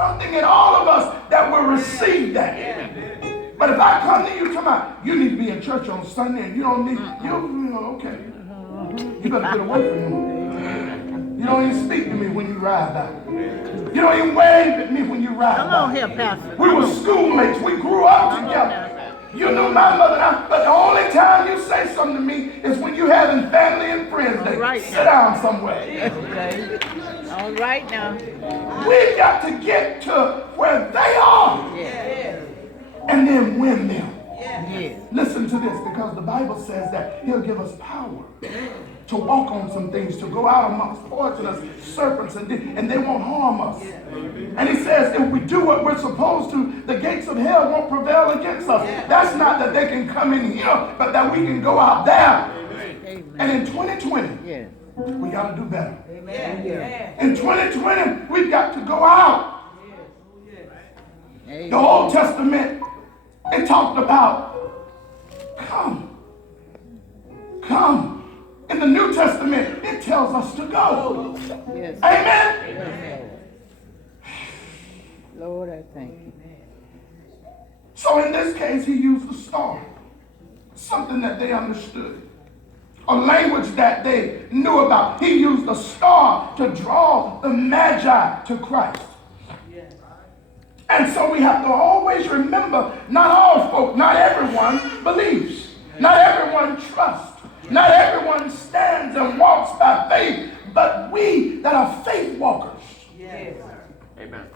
something in all of us that will receive that. But if I come to you talking about, you need to be in church on Sunday and you don't need, okay. You better get away from me. You don't even speak to me when you ride by. You don't even wave at me when you ride by. Come on here, Pastor. We were schoolmates. We grew up together. You knew my mother and I, but the only time you say something to me is when you having family and friends. They sit down somewhere. Okay. All right now. We got to get to where they are. Yeah. And then win them. Yeah. Listen to this, because the Bible says that he'll give us power to walk on some things, to go out amongst poisonous serpents, and they won't harm us. And he says if we do what we're supposed to, the gates of hell won't prevail against us. That's not that they can come in here, but that we can go out there. Amen. And in 2020, we got to do better. Amen. In 2020, we've got to go out. The Old Testament, it talked about come. In the New Testament, it tells us to go. Yes. Amen? Amen. Lord, I thank you. So in this case, he used the star. Something that they understood. A language that they knew about. He used the star to draw the Magi to Christ. And so we have to always remember, not all folk, not everyone believes. Not everyone trusts. Not everyone stands and walks by faith. But we that are faith walkers. Yes. Amen.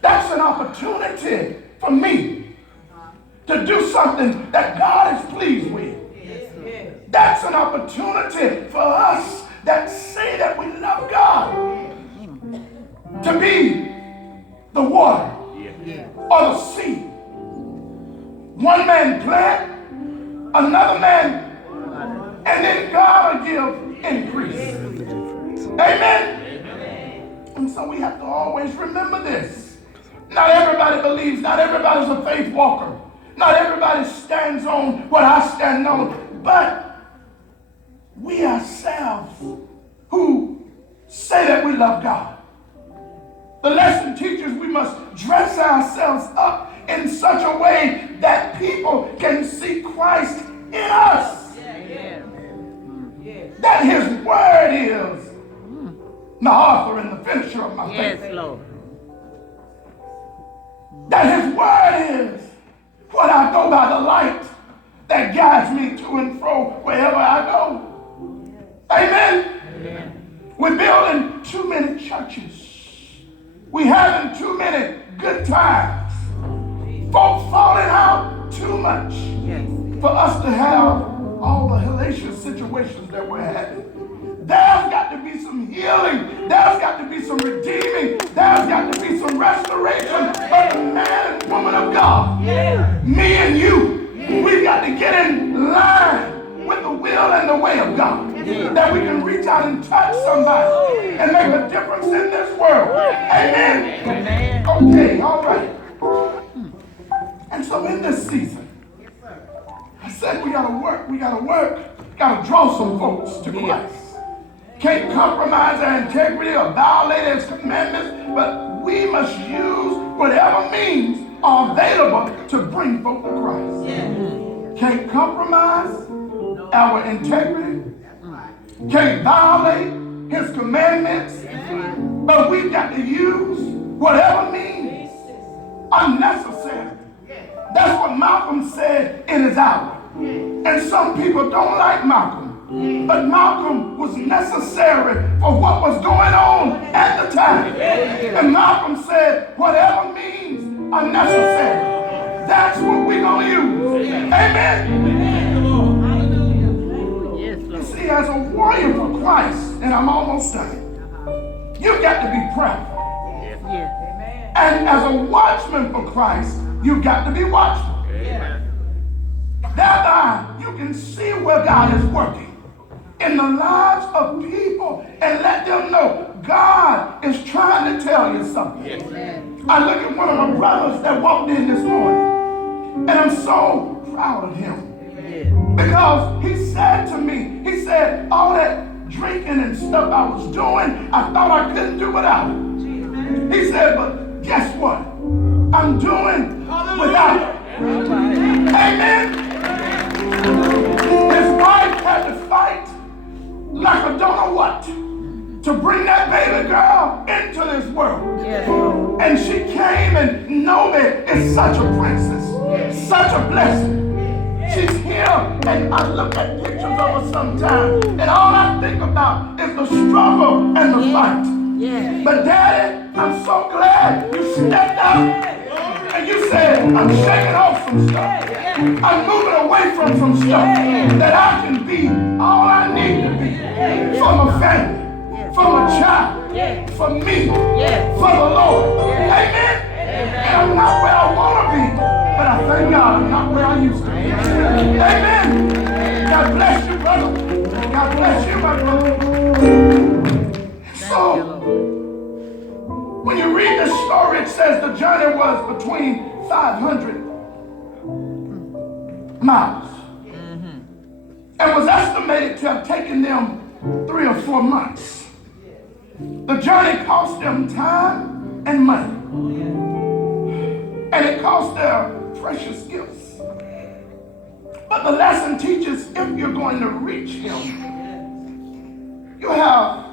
That's an opportunity for me to do something that God is pleased with. That's an opportunity for us that say that we love God to be the water or the seed. One man plant, another man, and then God will give increase. Amen? And so we have to always remember this. Not everybody believes, not everybody's a faith walker. Not everybody stands on what I stand on, but we ourselves who say that we love God. The lesson teaches we must dress ourselves up in such a way that people can see Christ in us. That his word is the author and the finisher of my faith. Yes, Lord. That his word is what I go by, the light that guides me to and fro wherever I go. Amen? Amen. We're building too many churches. We're having too many good times. Folks falling out too much for us to have all the hellacious situations that we're having. There's got to be some healing. There's got to be some redeeming. There's got to be some restoration for the man and woman of God. Me and you. We've got to get in line with the will and the way of God. That we can reach out and touch somebody and make a difference in this world. Amen? Okay, all right. And so in this season, I said we got to work, got to draw some folks to Christ. Can't compromise our integrity or violate his commandments, but we must use whatever means are available to bring folk to Christ. Can't compromise our integrity, can't violate his commandments, but we've got to use whatever means are necessary. That's what Malcolm said in his hour. And some people don't like Malcolm. But Malcolm was necessary for what was going on at the time. And Malcolm said, whatever means are necessary, that's what we're going to use. Amen? You see, as a warrior for Christ, and I'm almost done, you got to be prayerful. And as a watchman for Christ, you got to be watchful. Thereby, you can see where God is working in the lives of people and let them know God is trying to tell you something. I look at one of my brothers that walked in this morning, and I'm so proud of him. Because he said to me, he said, all that drinking and stuff I was doing, I thought I couldn't do without it. He said, but guess what? I'm doing without her. Amen. His wife had to fight like a don't know what to bring that baby girl into this world. Yes. And she came, and Naomi is such a princess, such a blessing. She's here, and I look at pictures of her sometimes, and all I think about is the struggle and the fight. Yes. But Daddy, I'm so glad you stepped out and you said, I'm shaking off some stuff. I'm moving away from some stuff that I can be all I need to be for my family, for my child, for me, for the Lord. Amen? And I'm not where I want to be, but I thank God I'm not where I used to be. Amen? God bless you, brother. God bless you, my brother. So, when you read the story, it says the journey was between 500 miles. And was estimated to have taken them 3 or 4 months. The journey cost them time and money. And it cost their precious gifts. But the lesson teaches if you're going to reach him, you have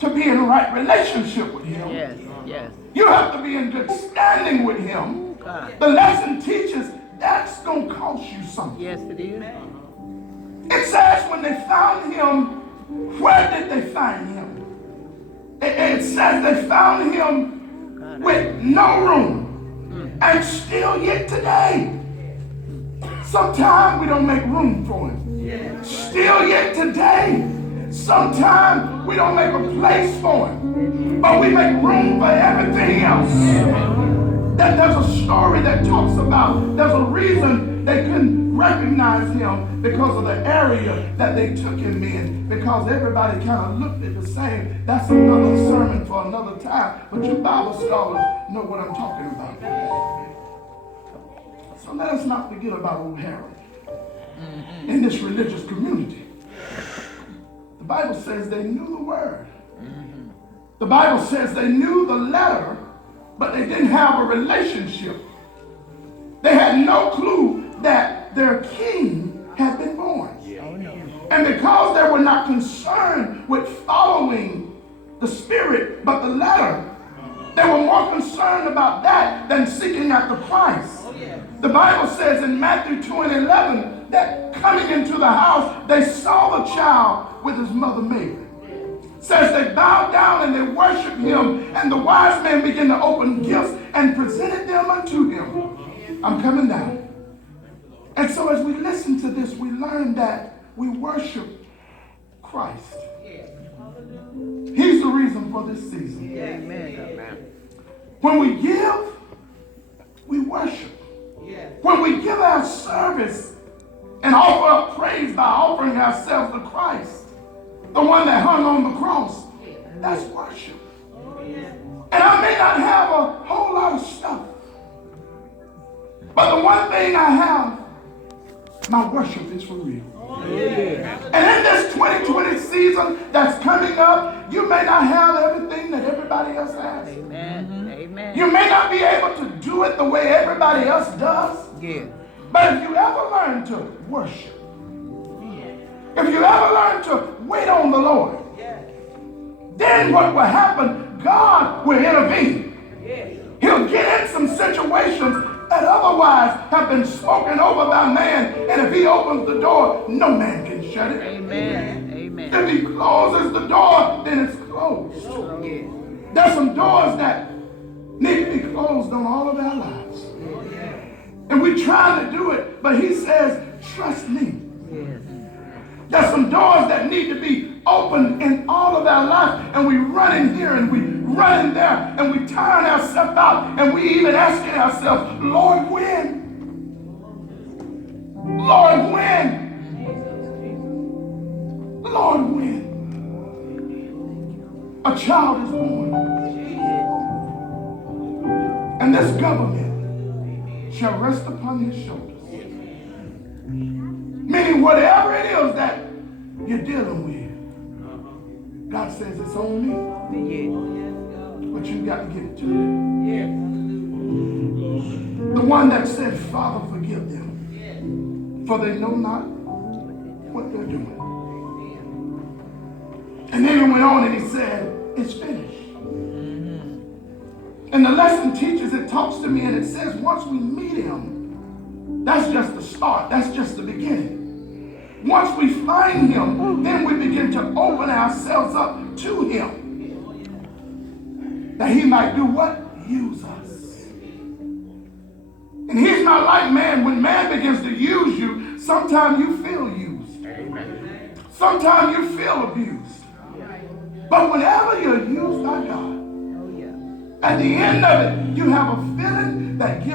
to be in the right relationship with him. Yes. Yes. You have to be in good standing with him. The lesson teaches that's going to cost you something. Yes, it is. It says when they found him, where did they find him? It says they found him with no room. And still yet today, sometimes we don't make room for him. Still yet today, sometimes we don't make a place for him, but we make room for everything else. That there's a story that talks about, there's a reason they couldn't recognize him because of the area that they took him in, because everybody kind of looked at the same. That's another sermon for another time, but you Bible scholars know what I'm talking about. So let us not forget about old Harold in this religious community. The Bible says they knew the word. The Bible says they knew the letter, but they didn't have a relationship. They had no clue that their king had been born. And because they were not concerned with following the Spirit, but the letter, they were more concerned about that than seeking after Christ. The Bible says in Matthew 2:11 that coming into the house, they saw the child with his mother Mary. Says they bowed down and they worshiped him, and the wise men began to open gifts and presented them unto him. I'm coming down. And so as we listen to this, we learn that we worship Christ. He's the reason for this season. Amen. When we give, we worship. When we give our service and offer up praise by offering ourselves to Christ, the one that hung on the cross, that's worship. And I may not have a whole lot of stuff, but the one thing I have, my worship is for real. And in this 2020 season that's coming up, you may not have everything that everybody else has. Amen. Amen. You may not be able to do it the way everybody else does. Yeah. But if you ever learn to worship, if you ever learn to wait on the Lord, then what will happen? God will intervene. He'll get in some situations that otherwise have been spoken over by man. And if he opens the door, no man can shut it. Amen. Amen. If he closes the door, then it's closed. Yeah. There's some doors that need to be closed on all of our lives. And we try to do it, but he says, trust me. There's some doors that need to be opened in all of our life, and we run in here and we run in there and we tire ourselves out, and we even asking ourselves, Lord, when? Lord, when? Lord, when? A child is born, and this government shall rest upon his shoulders. Meaning whatever it is that you're dealing with, God says it's on me. But you got to give it to him. one that said, Father, forgive them, for they know not what they're doing. And then he went on and he said, it's finished. And the lesson teaches, it talks to me and it says, once we meet him, that's just the start. That's just the beginning. Once we find him, then we begin to open ourselves up to him. That he might do what? Use us. And he's not like man. When man begins to use you, sometimes you feel used. Amen. Sometimes you feel abused. But whenever you're used by God, at the end of it, you have a feeling that gives